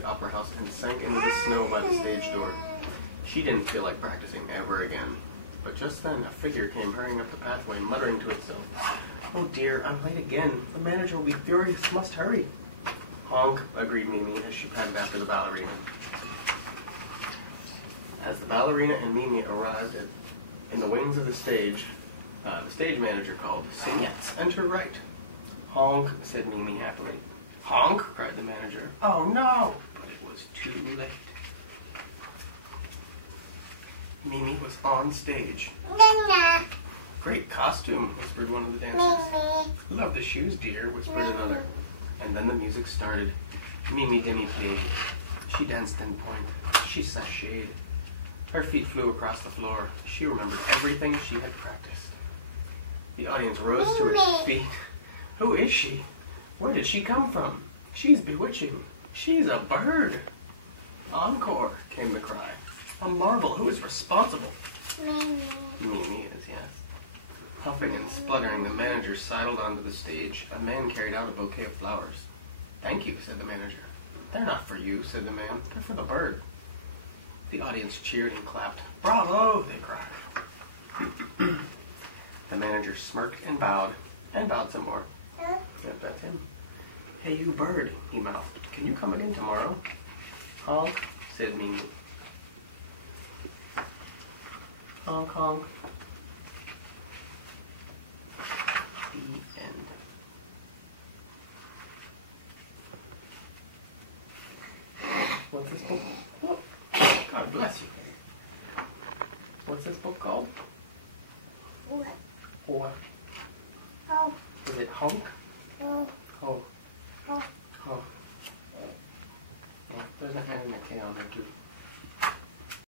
the opera house and sank into the snow by the stage door. She didn't feel like practicing ever again. But just then, a figure came hurrying up the pathway, muttering to itself, "Oh dear, I'm late again. The manager will be furious. Must hurry." "Honk," agreed Mimi as she padded after the ballerina. As the ballerina and Mimi arrived in the wings of the stage manager called, "Signettes, enter right." "Honk," said Mimi happily. "Honk," cried the manager. "Oh no!" But it was too late. Mimi was on stage. Nana. "Great costume," whispered one of the dancers. Mimi. "Love the shoes, dear," whispered another. And then the music started. Mimi demi-plie. She danced in point. She sashayed. Her feet flew across the floor. She remembered everything she had practiced. The audience rose to its feet. "Who is she? Where did she come from? She's bewitching. She's a bird." "Encore," came the cry. "A marvel. Who is responsible?" Mimi. Mimi is, yes. Huffing and spluttering, the manager sidled onto the stage. A man carried out a bouquet of flowers. "Thank you," said the manager. "They're not for you," said the man. "They're for the bird." The audience cheered and clapped. "Bravo!" they cried. The manager smirked and bowed some more. Huh? Yep, that's him. "Hey, you bird," he mouthed. "Can you come again tomorrow?" "Honk," said Mimi. Honk, honk. The end. What's this book? Oh, God bless you. What's this book called? What? Or Oh. is it Honk? Oh. Oh. Oh. Oh. Yeah, there's an N and a K on there too.